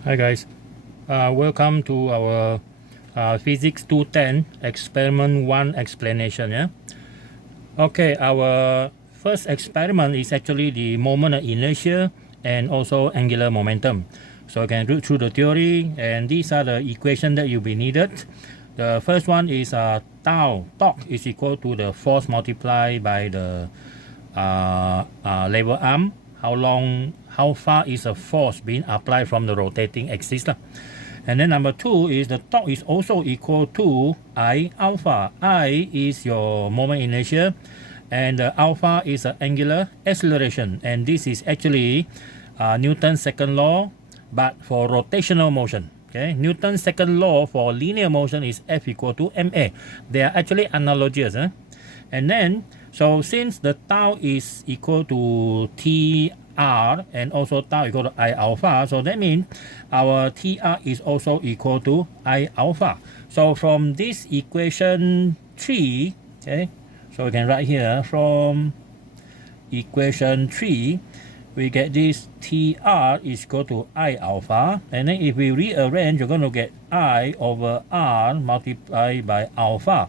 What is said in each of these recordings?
Hi guys, welcome to our Physics 210 Experiment 1 explanation. Yeah. Okay, our first experiment is actually the moment of inertia and also angular momentum. So you can read through the theory, and these are the equations that you'll be needed. The first one is tau, torque is equal to the force multiplied by the lever arm. How far is the force being applied from the rotating axis lah. And then number two is the torque is also equal to I alpha. I is your moment inertia, and the alpha is the angular acceleration. And this is actually Newton's second law, but for rotational motion. Okay, Newton's second law for linear motion is F equal to ma. They are actually analogous. And then, so since the tau is equal to TR and also tau equal to I alpha, so that means our TR is also equal to I alpha. So from this equation 3, okay, so we can write here from equation 3, we get this TR is equal to I alpha, and then if we rearrange, you're going to get I over R multiplied by alpha.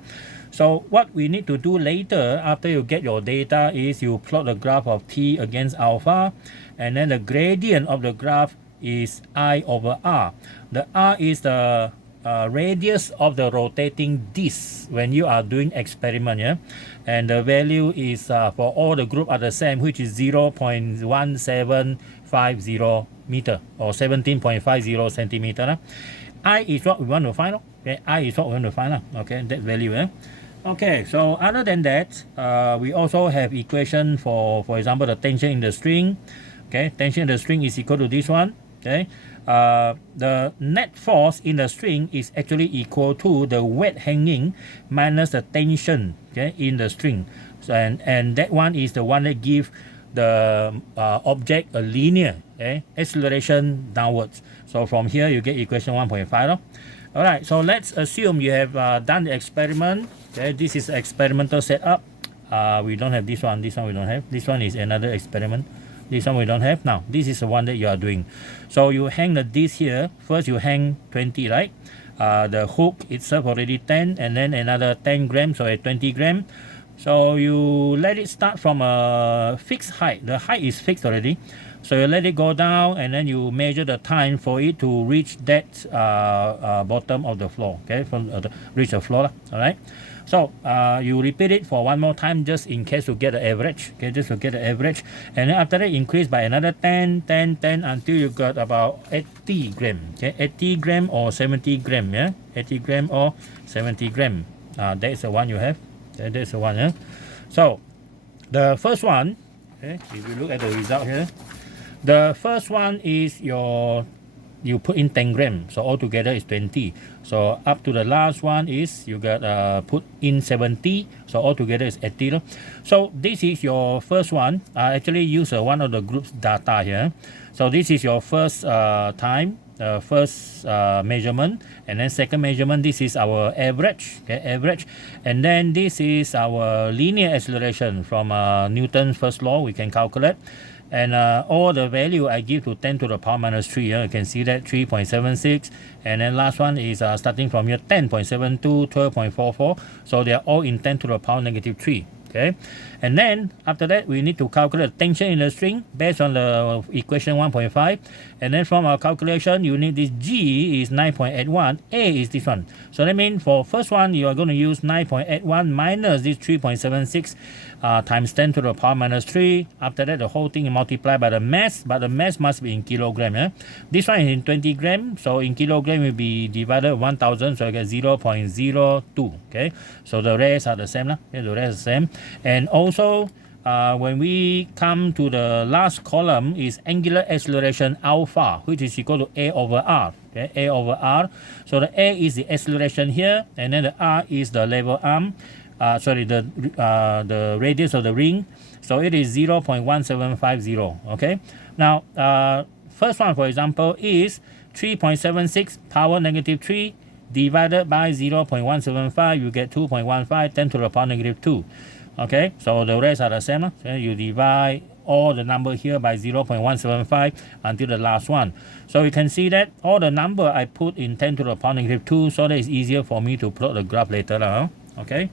So what we need to do later after you get your data is you plot the graph of T against alpha, and then the gradient of the graph is I over R. The R is the radius of the rotating disc when you are doing experiment, yeah, and the value is for all the group are the same, which is 0.1750 meter or 17.50 centimeter. I is what we want to find. Okay, I is what we want to find. Okay, that value. Okay, so other than that, we also have equation for example, the tension in the string. Okay, tension in the string is equal to this one. Okay, the net force in the string is actually equal to the weight hanging minus the tension, okay, in the string. So and that one is the one that gives the object a linear, okay, acceleration downwards. So from here you get equation 1.5. All right, so let's assume you have done the experiment. Okay, this is experimental setup. We don't have this one. This one we don't have. This one is another experiment. This one we don't have. Now this is the one that you are doing. So you hang the disc here. First you hang 20, right? The hook itself already 10, and then another 10 grams, so at 20 grams. So you let it start from a fixed height. The height is fixed already. So you let it go down, and then you measure the time for it to reach that bottom of the floor. Okay, from reach the floor. All right. So you repeat it for one more time just in case to get the average. Okay, just to get the average, and then after that increase by another 10, 10, 10 until you got about 80 gram. Okay, 80 gram or 70 gram. Yeah, 80 gram or 70 gram. That's the one you have. Okay, that's the one. Yeah. So the first one. Okay, if you look at the result here. The first one is you put in 10 grams, so altogether is 20. So up to the last one is you got put in 70, so altogether is 80. So this is your first one. I actually use one of the group's data here. So this is your first time, first measurement, and then second measurement. This is our average, okay, average, and then this is our linear acceleration from Newton's first law. We can calculate. And all the value I give to 10 to the power minus 3. You can see that 3.76. And then last one is starting from here 10.72, 12.44. So they are all in 10 to the power negative 3. Okay, and then after that we need to calculate tension in the string based on the equation 1.5, and then from our calculation you need this G is 9.81, A is this one. So that means for first one you are going to use 9.81 minus this 3.76 times 10 to the power minus 3. After that the whole thing is multiplied by the mass, but the mass must be in kilogram. Yeah? This one is in 20 grams, so in kilogram will be divided 1000, so I get 0.02. Okay, so the rest are the same. Okay, the rest is the same. And also when we come to the last column is angular acceleration alpha, which is equal to A over R. Okay, A over R. So the A is the acceleration here, and then the R is the lever arm. The radius of the ring. So it is 0.1750. Okay. Now first one, for example, is 3.76 power negative 3 divided by 0.175. You get 2.15, 10 to the power negative 2. Okay, so the rest are the same. So you divide all the number here by 0.175 until the last one. So you can see that all the number I put in 10 to the power negative 2, so that it's easier for me to plot the graph later. Okay.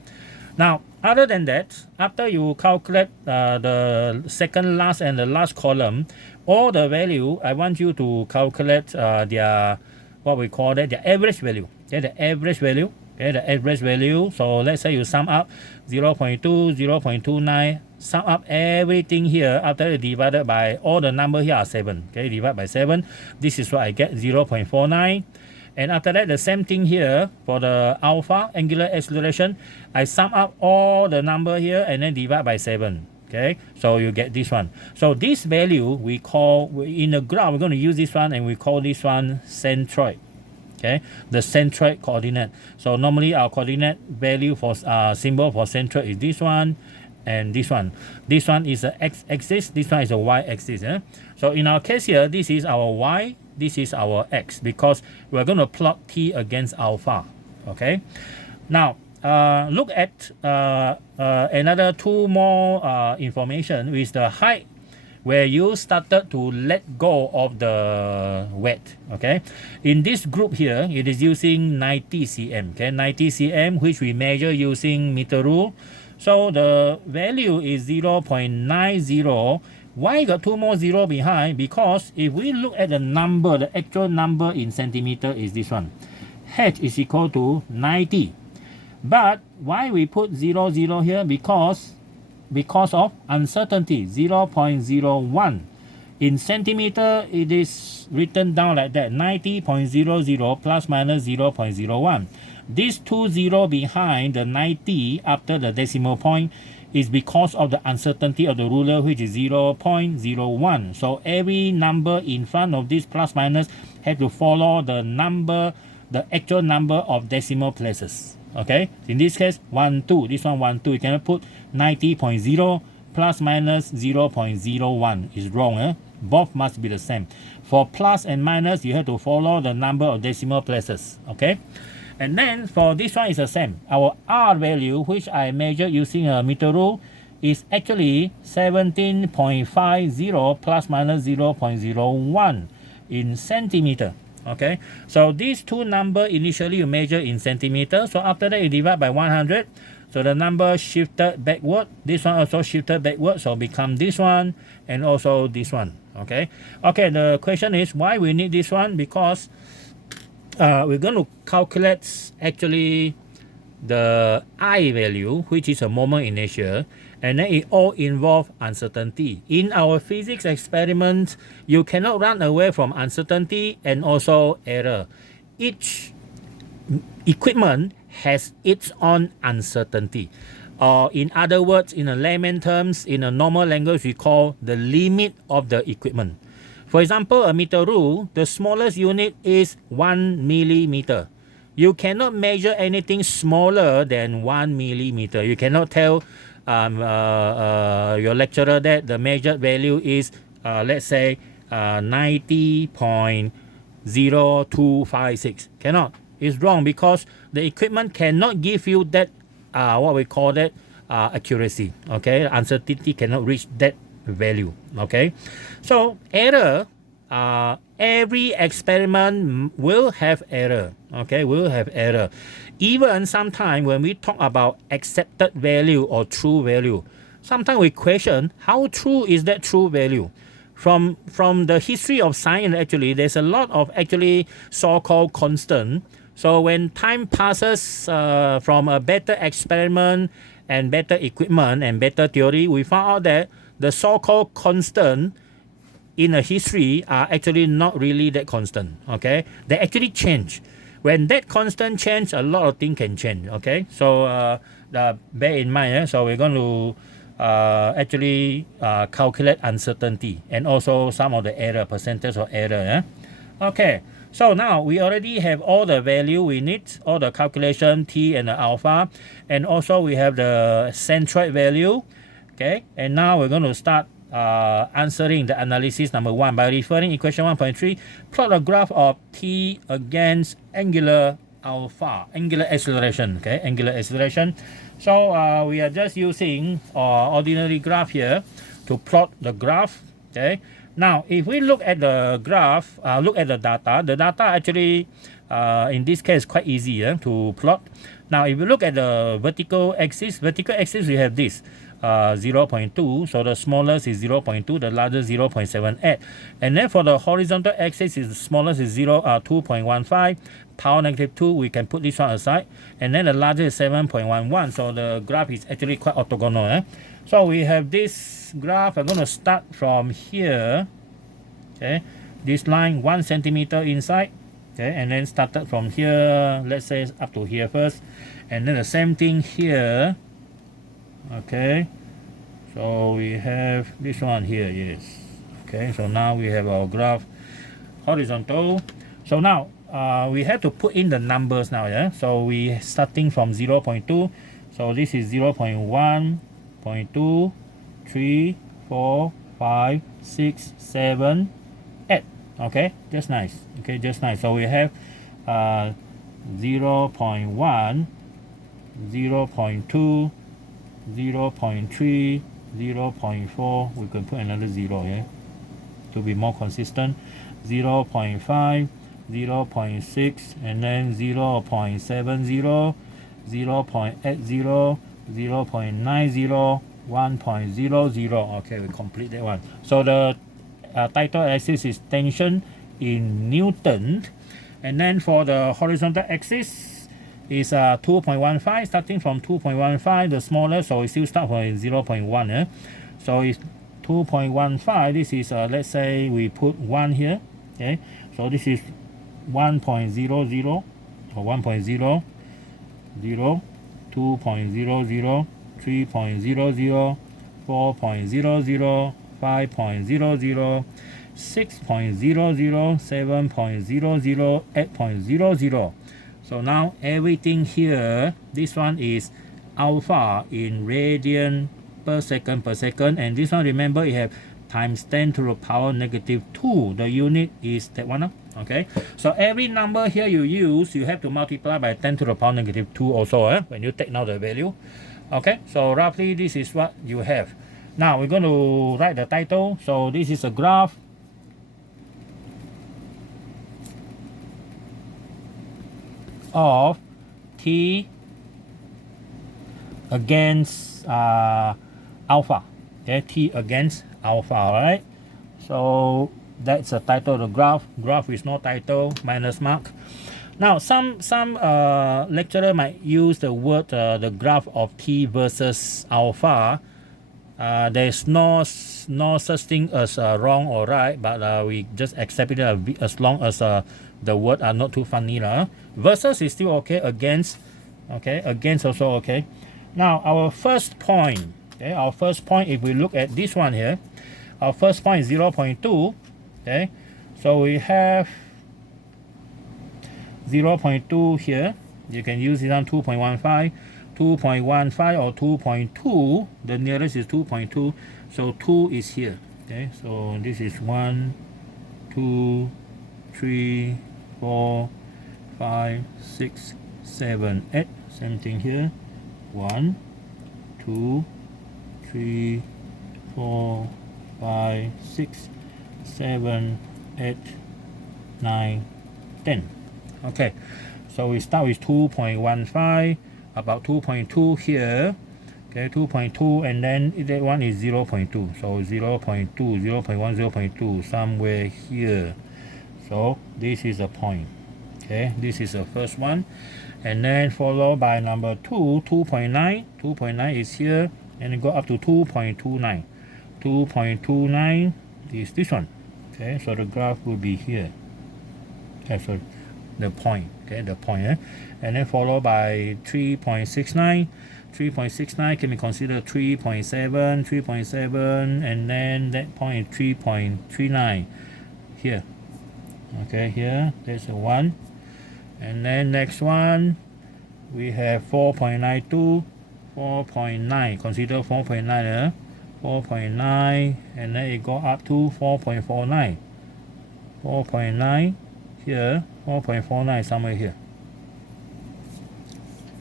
Now, other than that, after you calculate the second last and the last column, all the value, I want you to calculate their, what we call that, the average value. Okay, the average value. Okay, the average value. So let's say you sum up 0.2, 0.29, sum up everything here after divided by all the number here are 7. Okay, divide by 7. This is what I get, 0.49. And after that, the same thing here for the alpha, angular acceleration. I sum up all the number here and then divide by 7. Okay, so you get this one. So this value we call, in the graph, we're going to use this one and we call this one centroid. Okay, the centroid coordinate. So normally our coordinate value for symbol for centroid is this one and this one. This one is the x-axis, this one is the y-axis. So in our case here, this is our y, this is our x, because we're going to plot t against alpha. Okay, now look at another two more information with the height, where you started to let go of the weight. Okay, in this group here, it is using 90 cm. Okay, 90 cm, which we measure using meter rule. So the value is 0.90. Why got two more zero behind? Because if we look at the number, the actual number in centimeter is this one. H is equal to 90. But why we put 0 here? Because of uncertainty, 0.01. In centimeter, it is written down like that, 90.00 plus minus 0.01. These two zero behind the 90 after the decimal point is because of the uncertainty of the ruler, which is 0.01. So every number in front of this plus minus have to follow the number, the actual number of decimal places. Okay, in this case 1 2, this one 1 2, you cannot put 90.0 plus minus 0.01 is wrong. Both must be the same. For plus and minus, you have to follow the number of decimal places. Okay, and then for this one is the same. Our R value, which I measure using a meter rule, is actually 17.50 plus minus 0.01 in centimeter. Okay, so these two numbers initially you measure in centimeter. So after that you divide by 100. So the number shifted backward. This one also shifted backward. So become this one and also this one. Okay. Okay. The question is why we need this one? Because we're going to calculate actually the I value, which is a moment inertia, and then it all involves uncertainty. In our physics experiments, you cannot run away from uncertainty and also error. Each equipment has its own uncertainty. Or in other words, in a layman terms, in a normal language, we call the limit of the equipment. For example, a meter rule, the smallest unit is 1 millimeter. You cannot measure anything smaller than 1 millimeter. You cannot tell your lecturer that the measured value is, let's say, 90.0256. Cannot. It's wrong because the equipment cannot give you that, what we call that, accuracy. Okay, uncertainty cannot reach that value. Okay, so error, every experiment will have error. Okay, will have error. Even sometimes when we talk about accepted value or true value, sometimes we question how true is that true value. From the history of science, actually, there's a lot of actually so-called constant. So when time passes from a better experiment and better equipment and better theory, we found out that the so-called constant in a history are actually not really that constant. Okay, they actually change. When that constant change, a lot of things can change. Okay, so bear in mind. So we're going to actually calculate uncertainty and also some of the error, percentage of error. Okay, so now we already have all the value we need, all the calculation t and the alpha, and also we have the centroid value. Okay, and now we're going to start answering the analysis number 1 by referring equation 1.3. Plot a graph of t against angular alpha, angular acceleration. Okay, angular acceleration. So we are just using ordinary graph here to plot the graph. Okay. Now, if we look at the graph, look at the data actually, in this case, quite easy to plot. Now, if you look at the vertical axis, we have this 0.2. So the smallest is 0.2, the largest 0.78. And then for the horizontal axis, is the smallest is 2.15. Power -2, we can put this one aside. And then the largest is 7.11. So the graph is actually quite orthogonal. So we have this graph. I'm going to start from here. Okay, this line 1 centimeter inside. Okay, and then started from here, let's say up to here first, and then the same thing here. Okay, so we have this one here. Yes. Okay, so now we have our graph horizontal. So now we have to put in the numbers now. So we starting from 0.2. So this is 0.1, 0.2, 3, 4, 5, 6, 7, 8. Okay, just nice. Okay, just nice. So we have 0.1, 0.2, 0.3, 0.4. We can put another 0 to be more consistent. 0.5, 0.6, and then 0.70, 0.80, 0.90, 1.00. Okay, we complete that one. So the title axis is tension in Newton, and then for the horizontal axis is 2.15, starting from 2.15, the smallest, so we still start from 0.1. So it's 2.15. This is let's say we put 1 here. Okay, so this is 1.00 or 1.00, 2.00, 3.00, 4.00, 5.00, 6.00, 7.00, 8.00. So now everything here, this one is alpha in radian per second, and this one, remember, you have times 10 to the power -2. The unit is that one. Okay, so every number here you use, you have to multiply by 10 to the power -2 also when you take now the value. Okay, so roughly this is what you have. Now we're going to write the title. So this is a graph of T against alpha. Okay, T against alpha. All right, so that's the title of the graph. Graph with no title, minus mark. Now some lecturer might use the word the graph of T versus alpha. There's no such thing as wrong or right, but we just accept it as long as the word are not too funny. Versus is still okay. Against, okay, against also okay. Now our first point, okay, if we look at this one here, our first point is 0.2. Okay, so we have 0.2 here. You can use it on 2.15, 2.15 or 2.2. The nearest is 2.2, so 2 is here. Okay, so this is 1, 2, 3, 4, 5, 6, 7, 8. Same thing here. 1, 2, 3, 4, 5, 6, 7, 8, 9, 10. Okay, so we start with 2.15, about 2.2 here. Okay, 2.2, and then that one is 0.2. So 0.2, 0.1, 0.2, somewhere here. So this is a point. Okay, this is the first one. And then followed by number 2, 2.9. 2.9 is here, and then go up to 2.29. 2.29 is this one. Okay, so the graph will be here. Okay, so the point. Okay, the point. And then followed by 3.69. 3.69 can be considered 3.7, 3.7, and then that point is 3.39 here. Okay, here there's a 1, and then next one we have 4.92, 4.9. Consider 4.9. 4.9, and then it go up to 4.49. 4.9 here, 4.49 somewhere here.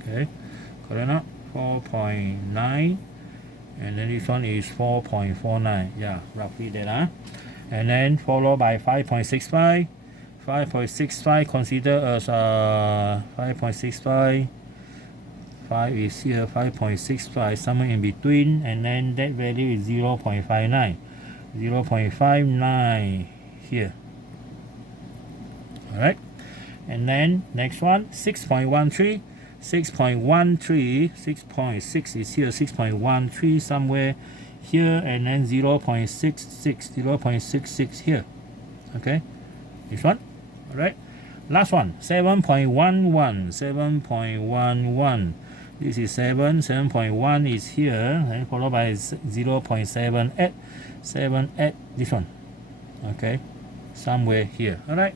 Okay, correct now. 4.9, and then this one is 4.49, yeah, roughly that. And then followed by 5.65. 5.65 consider as 5.65. 5 is here, 5.65 somewhere in between, and then that value is 0.59. 0.59 here. Alright, and then next one, 6.13. 6.13, 6.6 is here, 6.13 somewhere here, and then 0.66, 0.66 here. Okay, this one. Alright, last one, 7.11, 7.11. This is 7.1 is here, and followed by 0.78, 78, this one. Okay, somewhere here. Alright,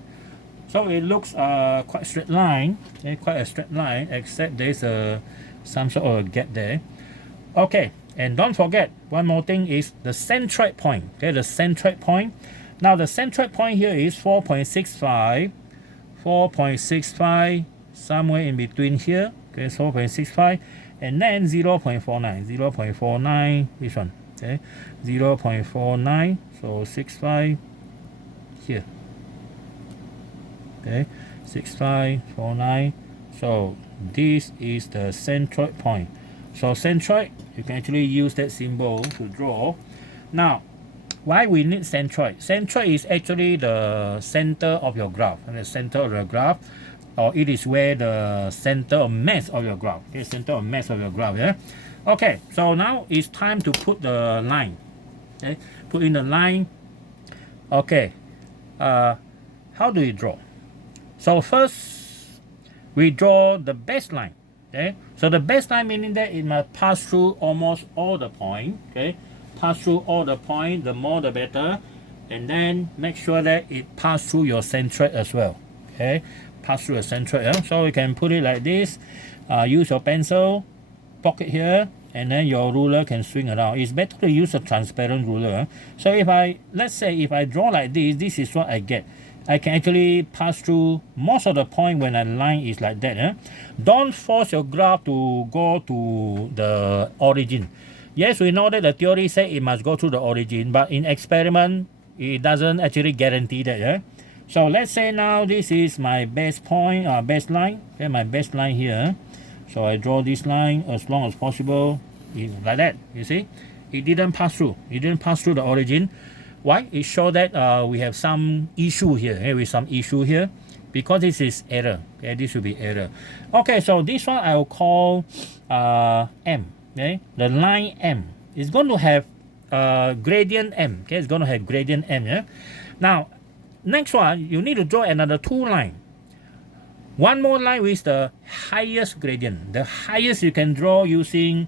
so it looks quite straight line, okay, quite a straight line, except there's some sort of a gap there. Okay, and don't forget, one more thing is the centroid point. Okay, the centroid point. Now the centroid point here is 4.65, 4.65, somewhere in between here. Okay, 4.65, and then 0.49, 0.49, this one. Okay, 0.49, so 65 here. Okay, 6549. So this is the centroid point. So centroid, you can actually use that symbol to draw. Now, why we need centroid? Centroid is actually the center of your graph, and the center of your graph, or it is where the center of mass of your graph. Okay, center of mass of your graph. Yeah. Okay. So now it's time to put the line. Okay, put in the line. Okay. How do you draw? So first, we draw the baseline. Okay, so the baseline meaning that it must pass through almost all the point. Okay, pass through all the point. The more the better, and then make sure that it pass through your centroid as well. Okay, pass through a centroid. Yeah? So you can put it like this. Use your pencil, pocket here, and then your ruler can swing around. It's better to use a transparent ruler. So if let's say if I draw like this, this is what I get. I can actually pass through most of the point when a line is like that. Eh? Don't force your graph to go to the origin. Yes, we know that the theory says it must go through the origin, but in experiment, it doesn't actually guarantee that. Eh? So let's say now this is my base point, baseline. Okay, my baseline here. So I draw this line as long as possible, like that. You see, it didn't pass through. It didn't pass through the origin. Why? It shows that we have some issue here. Okay, with some issue here, because this is error. Okay, this will be error. Okay, so this one I will call M. Okay, the line M is going to have gradient M. Okay, it's going to have gradient M. Yeah. Now, next one you need to draw another two line. One more line with the highest gradient. The highest you can draw using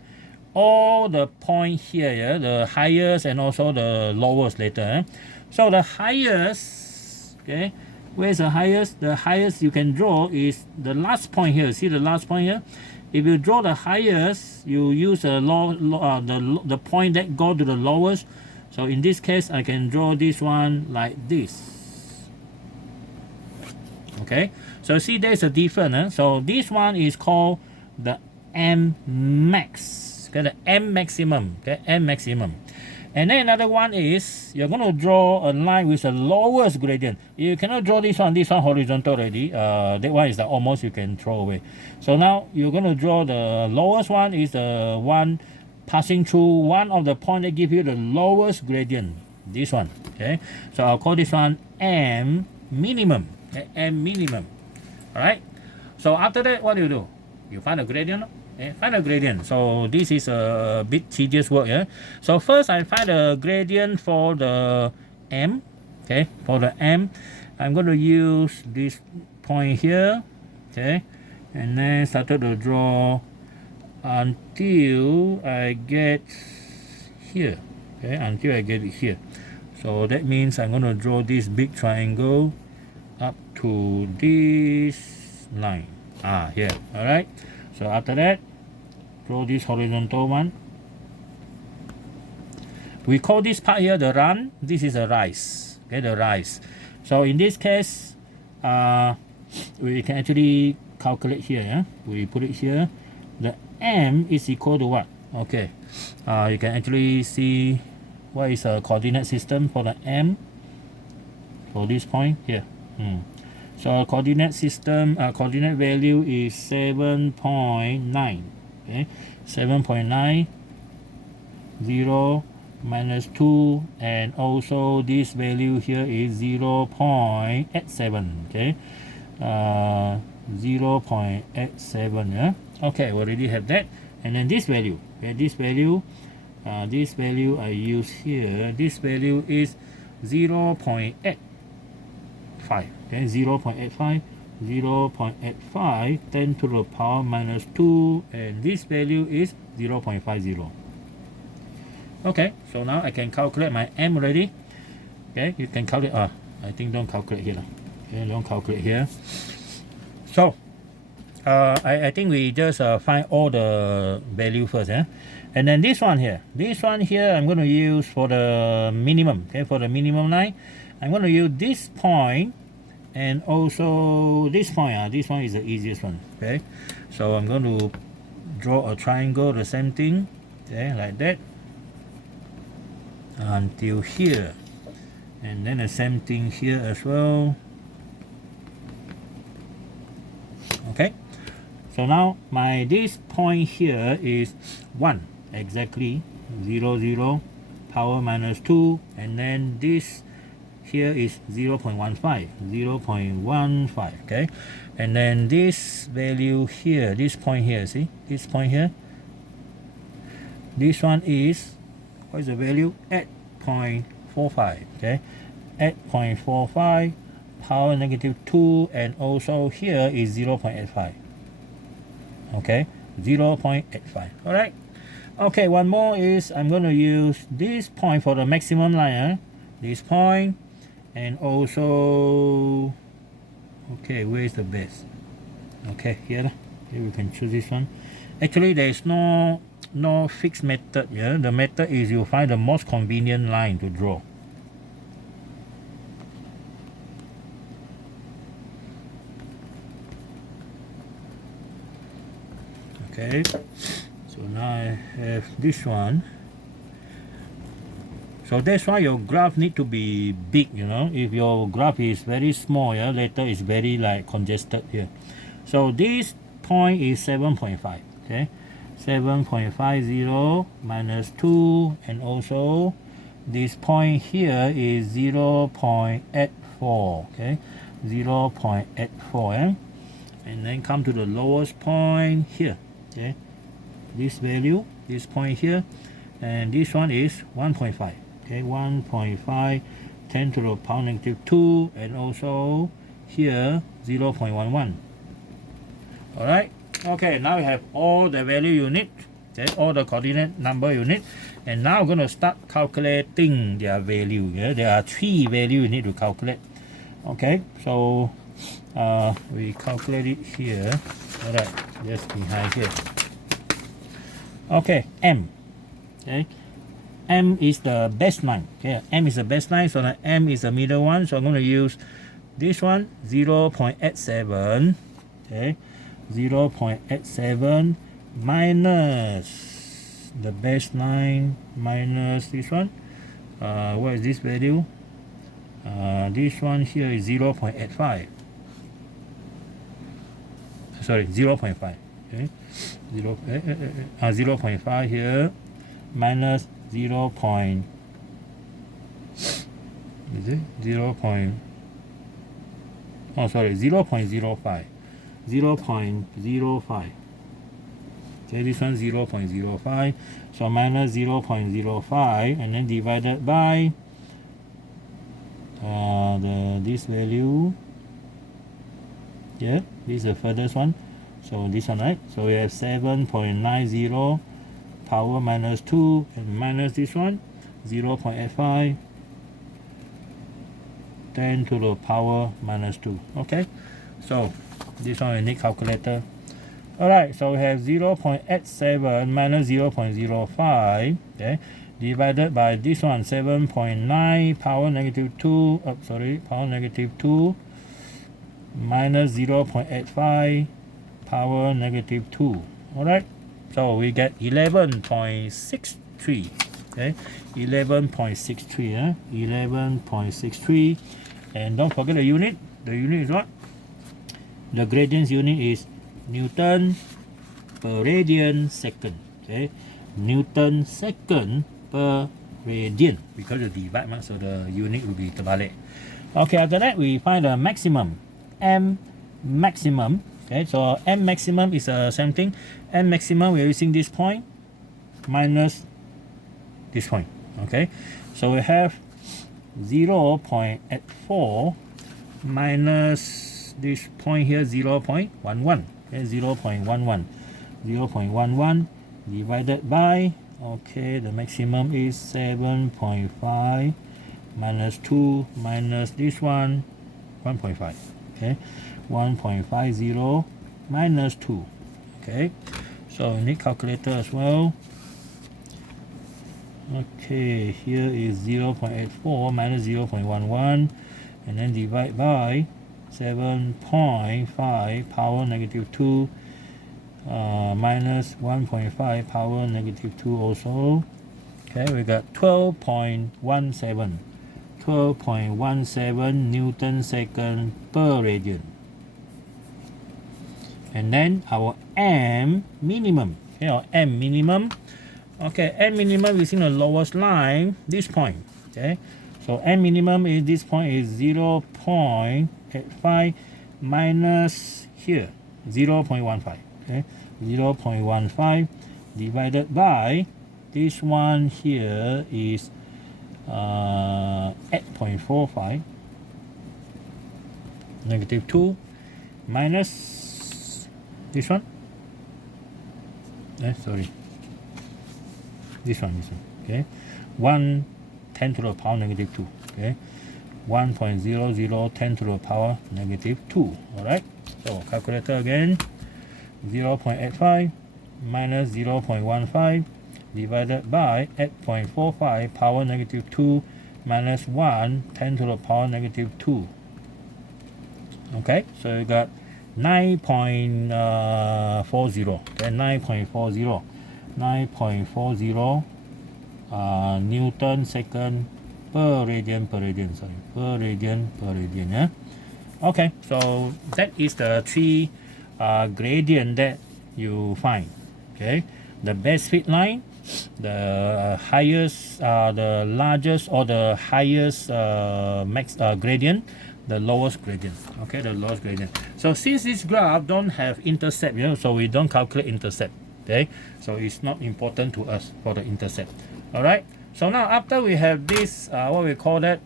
all the point here, yeah? The highest and also the lowest later. Eh? So the highest, okay, where's the highest? The highest you can draw is the last point here. See the last point here? If you draw the highest, you use the point that go to the lowest. So in this case, I can draw this one like this. Okay, so see there's a difference. Eh? So this one is called the M max. Okay, the M maximum. Okay, M maximum. And then another one is you're going to draw a line with the lowest gradient. You cannot draw this one horizontal already. That one is the almost you can throw away. So now you're going to draw the lowest one is the one passing through one of the point that give you the lowest gradient. This one. Okay, so I'll call this one M minimum. Okay, M minimum. All right. So after that, what do? You find a gradient. Okay, find a gradient. So this is a bit tedious work. Yeah. So first I find a gradient for the M. Okay, for the M, I'm going to use this point here. Okay, and then started to draw until I get here. Okay, until I get it here. So that means I'm going to draw this big triangle up to this line. Here. All right. So after that, draw this horizontal one. We call this part here the run. This is a rise. Okay, the rise. So in this case, we can actually calculate here. Yeah? We put it here. The M is equal to what? Okay, you can actually see what is a coordinate system for the M for this point here. So coordinate system, coordinate value is 7.9. Okay, 7.9, 0, minus 2, and also this value here is 0.87. Okay, 0.87. Yeah. Okay, we already have that. And then this value. Okay, this value I use here. This value is 0.85. Okay, 0.85, 0.85, 10 to the power minus 2, and this value is 0.50. Okay, so now I can calculate my M already. Okay, you can calculate. I think don't calculate here. Okay, don't calculate here. So I think we just find all the value first. And then this one here I'm going to use for the minimum. Okay, for the minimum line, I'm going to use this point and also this point. This one is the easiest one. Okay, so I'm going to draw a triangle, the same thing. Okay, like that until here, and then the same thing here as well. Okay, so now my this point here is 1, exactly 0, 0, power minus 2, and then this here is 0.15, 0.15. Okay, and then this value here, this point here, see this point here, this one is, what is the value? 8.45. Okay, 8.45, power negative 2, and also here is 0.85. Okay, 0.85. all right. Okay, one more is I'm going to use this point for the maximum line. This point, and also, okay, where is the base? Okay, here we can choose this one. Actually, there is no fixed method. Yeah, the method is you find the most convenient line to draw. Okay, so now I have this one. So that's why your graph need to be big. If your graph is very small, later it's very like congested here. So this point is 7.5. Okay, 7.50 minus 2, and also this point here is 0.84. Okay, 0.84. And then come to the lowest point here. Okay, this value, this point here, and this one is 1.5. Okay, 1.5, 10 to the power negative 2, and also here 0.11. all right. Okay, now you have all the value you need. Okay, all the coordinate number you need, and now we're going to start calculating their value. There are 3 values you need to calculate. Okay, so we calculate it here. All right, just behind here. Okay, M. Okay, M is the baseline. Okay, M is the baseline, so the M is the middle one. So I'm going to use this one, 0.87. Okay, 0.87 minus the baseline minus this one. What is this value? This one here is 0.85. Sorry, 0.5. Okay, 0.5 here minus 0. Is it 0. Oh, sorry, 0.05. 0.05. Okay, this one 0.05. So minus 0.05, and then divided by this value. Yeah, this is the furthest one. So this one, right? So we have 7.90 power minus 2, and minus this one, 0.85, 10 to the power minus 2. Okay, so this one we need calculator. Alright, so we have 0.87 minus 0.05, okay, divided by this one, 7.9 power negative 2, power negative 2, minus 0.85 power negative 2. Alright, So we get 11.63. Okay, 11.63. 11.63. And don't forget the unit. The unit is what? The gradients unit is Newton per radian second. Okay, Newton second per radian, because you divide, so the unit will be terbalik. Okay, after that we find the maximum, M maximum. Okay, so M maximum is the same thing. M maximum, we are using this point minus this point. Okay, so we have 0.84 minus this point here, 0.11. Okay, 0.11. 0.11 divided by, okay, the maximum is 7.5 minus 2 minus this one, 1.5. Okay, 1.50 minus 2. Okay, so we need calculator as well. Okay, here is 0.84 minus 0.11, and then divide by 7.5 power negative 2 minus 1.5 power negative 2 also. Okay, we got 12.17. 12.17 Newton second per radian. And then our M minimum. Okay, our M minimum. Okay, M minimum is in the lowest line, this point. Okay, so M minimum is this point is 0.85 minus here 0.15. Okay, 0.15 divided by this one here is 8.45 negative 2 minus this one. Sorry. This one. Okay, 1 10 to the power negative 2. Okay, 1.00 10 to the power negative 2. Alright, so calculator again. 0.85 minus 0.15 divided by 8.45 power negative 2 minus 1 10 to the power negative 2. Okay, so you got 9.40. Okay, 9.40 Newton second per radian. Sorry, per radian. Yeah. Okay, so that is the three gradient that you find. Okay, the best fit line, the highest, the largest or the highest max gradient, the lowest gradient. Okay, the lowest gradient. So since this graph don't have intercept, so we don't calculate intercept. Okay, so it's not important to us for the intercept. All right, so now after we have this, what we call that,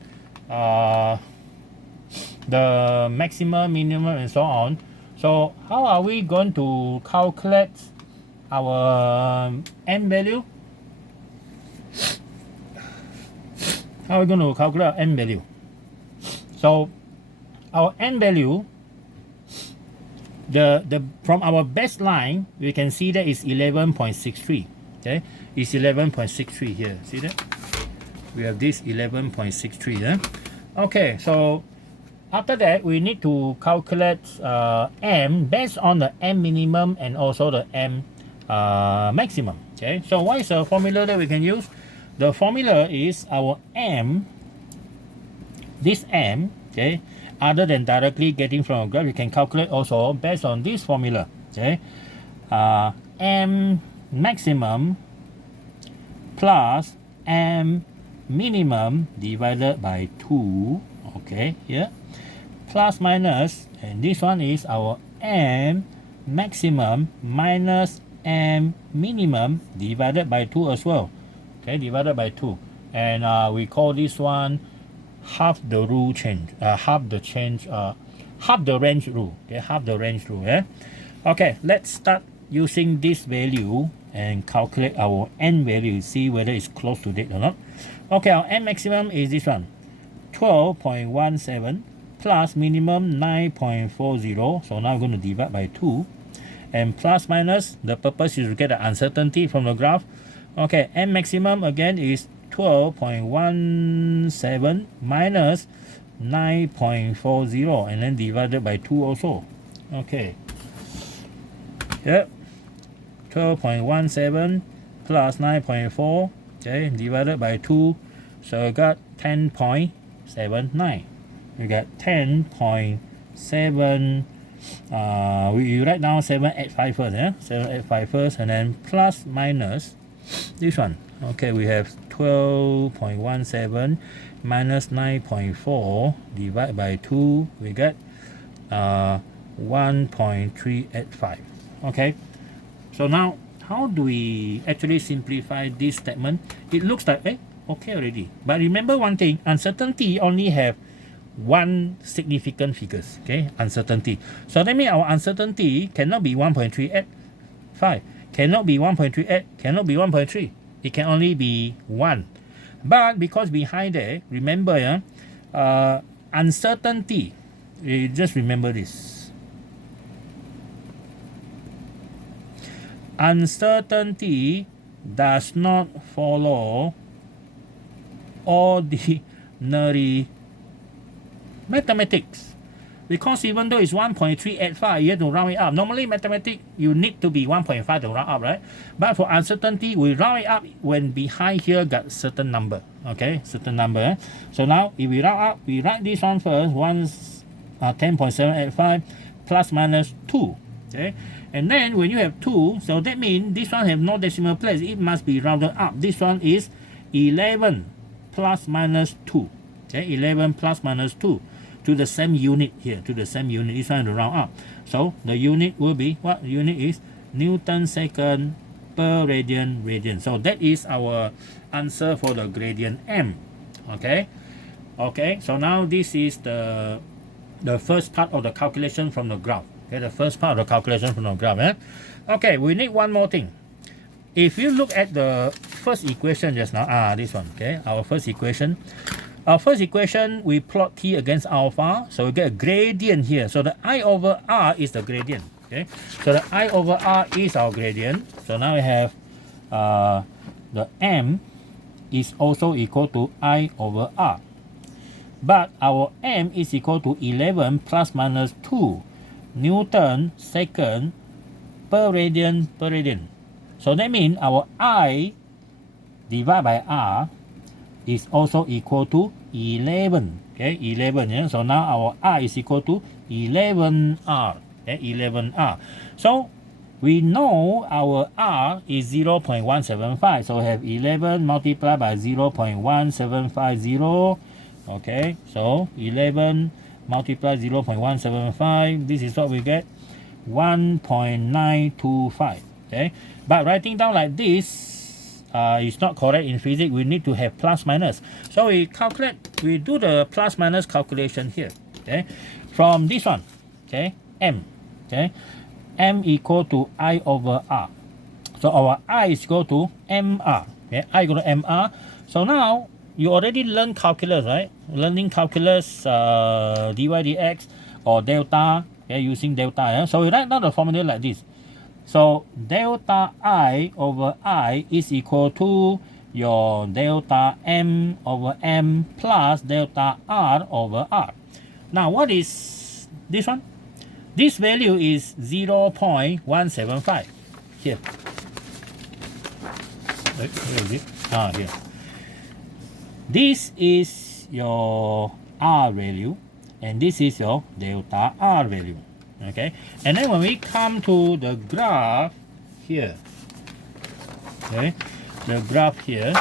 the maximum, minimum, and so on. So how are we going to calculate our M value? How are we going to calculate our M value? So our M value, the from our baseline, we can see that it's 11.63. Okay, it's 11.63 here. See that? We have this 11.63. Yeah? Okay, so after that, we need to calculate M based on the M minimum and also the M maximum. Okay, so what is the formula that we can use? The formula is our M, this M, okay, other than directly getting from a graph, you can calculate also based on this formula. Okay, M maximum plus M minimum divided by 2. Okay, here. Plus minus, and this one is our M maximum minus M minimum divided by 2 as well. Okay, divided by 2, and we call this one half the rule change, half the range rule. Okay, half the range rule. Yeah. Okay, let's start using this value and calculate our N value. See whether it's close to that or not. Okay, our M maximum is this one, 12.17 plus minimum 9.40. So now I'm going to divide by 2, and plus minus, the purpose is to get the uncertainty from the graph. Okay, M maximum again is 12.17 minus 9.40, and then divided by 2 also. Okay. Yep. 12.17 plus 9.4, okay, divided by 2, so we got 10.79. We got 10.7, we write down 785 first, 785 first, and then plus minus this one. Okay, we have 12.17 minus 9.4 divided by 2, we get 1.385. Okay, so now how do we actually simplify this statement? It looks like okay already, but remember one thing, uncertainty only have one significant figures. Okay, uncertainty, so that means our uncertainty cannot be 1.385, cannot be 1.38, cannot be 1.3, it can only be 1. But because behind there, remember, uncertainty, just remember this, uncertainty does not follow ordinary mathematics, because even though it's 1.385, you have to round it up. Normally mathematics, you need to be 1.5 to round up, right? But for uncertainty, we round it up when behind here got certain number. Okay, certain number. So now if we round up, we write this one first, 10.785 plus minus 2. Okay, and then when you have 2, so that means this one have no decimal place, it must be rounded up. This one is 11 plus minus 2. Okay, 11 plus minus 2 to the same unit here, to the same unit. This one to round up. So the unit will be, what unit is? Newton second per radian. So that is our answer for the gradient M. Okay. Okay, so now this is the first part of the calculation from the graph. Okay, the first part of the calculation from the graph. Okay, we need one more thing. If you look at the first equation just now, this one, okay, our first equation. Our first equation, we plot t against alpha, so we get a gradient here. So the I over r is the gradient. Okay, so the I over r is our gradient. So now we have the m is also equal to I over r. But our m is equal to 11 plus minus 2 Newton second per radian. So that means our I divided by r is also equal to 11. Okay, 11. Yeah? So now our r is equal to 11r. Okay, 11r. So we know our r is 0.175. So we have 11 multiplied by 0.1750. Okay, so 11 multiplied 0.175. This is what we get, 1.925. Okay, but writing down like this is not correct in physics. We need to have plus minus. So we do the plus minus calculation here. Okay, from this one, okay, m, okay, m equal to I over r. So our I is equal to mr. Okay, I equal to mr. So now you already learned calculus, right? Learning calculus, dy dx or delta, okay, using delta. Yeah? So we write down the formula like this. So delta I over I is equal to your delta m over m plus delta r over r. Now what is this one? This value is 0.175 here. Where is it? Here. This is your r value, and this is your delta r value. Okay, and then when we come to the graph here, okay, the graph here,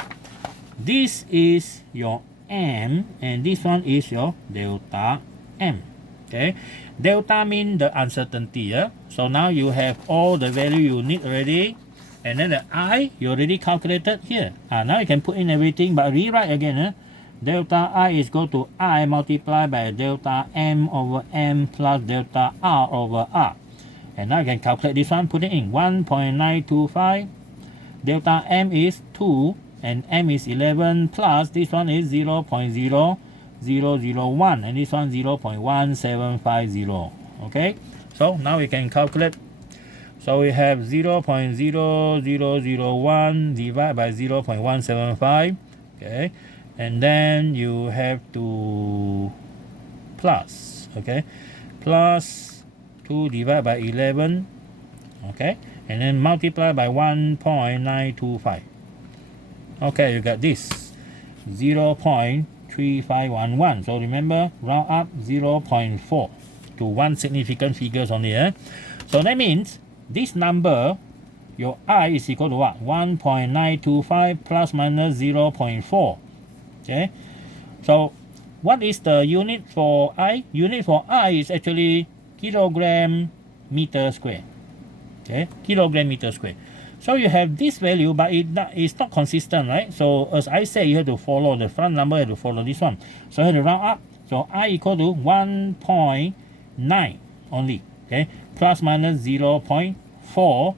this is your m and this one is your delta m. Okay, delta means the uncertainty. So now you have all the value you need already, and then the I you already calculated here. Now you can put in everything, but rewrite again. Delta I is equal to I multiplied by delta m over m plus delta r over r. And now you can calculate this one, put it in 1.925. Delta m is 2 and m is 11 plus this one is 0.0001 and this one 0.1750. Okay, so now we can calculate. So we have 0.0001 divided by 0.175. Okay, and then you have to plus, okay, plus 2 divided by 11 Okay, and then multiply by 1.925. Okay, you got this 0.3511. So remember, round up 0.4 to one significant figures only. So that means this number, your I is equal to what? 1.925 plus minus 0.4. Okay, so what is the unit for I? Unit for I is actually kilogram meter square. Okay, kilogram meter square. So you have this value, but it's not consistent, right? So as I say, you have to follow the front number, you have to follow this one. So you have to round up. So I equal to 1.9 only. Okay, plus minus 0.4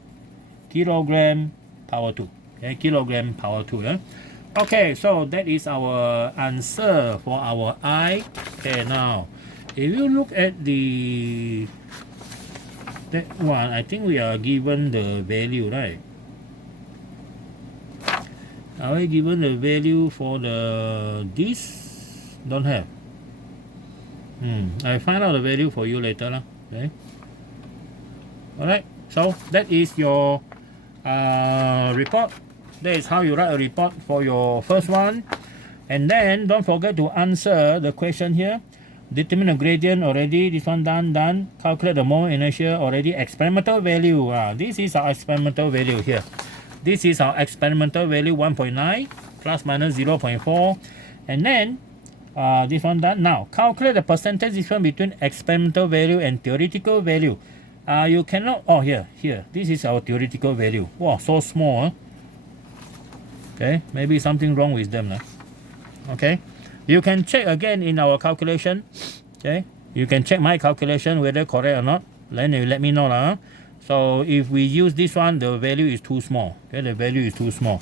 kilogram power 2. Okay, kilogram power 2. Yeah? Okay, so that is our answer for our I. Okay, now if you look at that one, I think we are given the value, right? Are we given the value for this? Don't have. I find out the value for you later lah. Okay. Alright, so that is your report. That is how you write a report for your first one. And then don't forget to answer the question here. Determine the gradient already. This one done. Calculate the moment inertia already. Experimental value. This is our experimental value here. This is our experimental value 1.9 plus minus 0.4. And then this one done. Now calculate the percentage difference between experimental value and theoretical value. You cannot. Oh, here. This is our theoretical value. Wow, so small. Huh? Okay, maybe something wrong with them. Okay, you can check again in our calculation. Okay, you can check my calculation whether correct or not. Then you let me know. So if we use this one, the value is too small. Okay, the value is too small.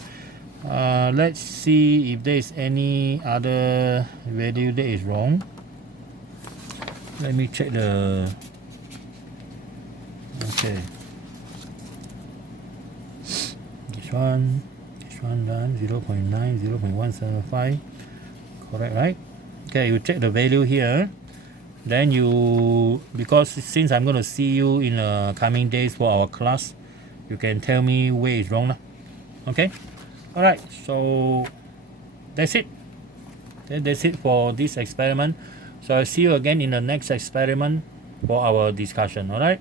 Let's see if there is any other value that is wrong. Let me check the. Okay, this one done 0.9, 0.175. Correct, right? Okay, you check the value here. Then you, because since I'm going to see you in the coming days for our class, you can tell me where is wrong. Okay? Alright, so that's it. That's it for this experiment. So I'll see you again in the next experiment for our discussion. Alright?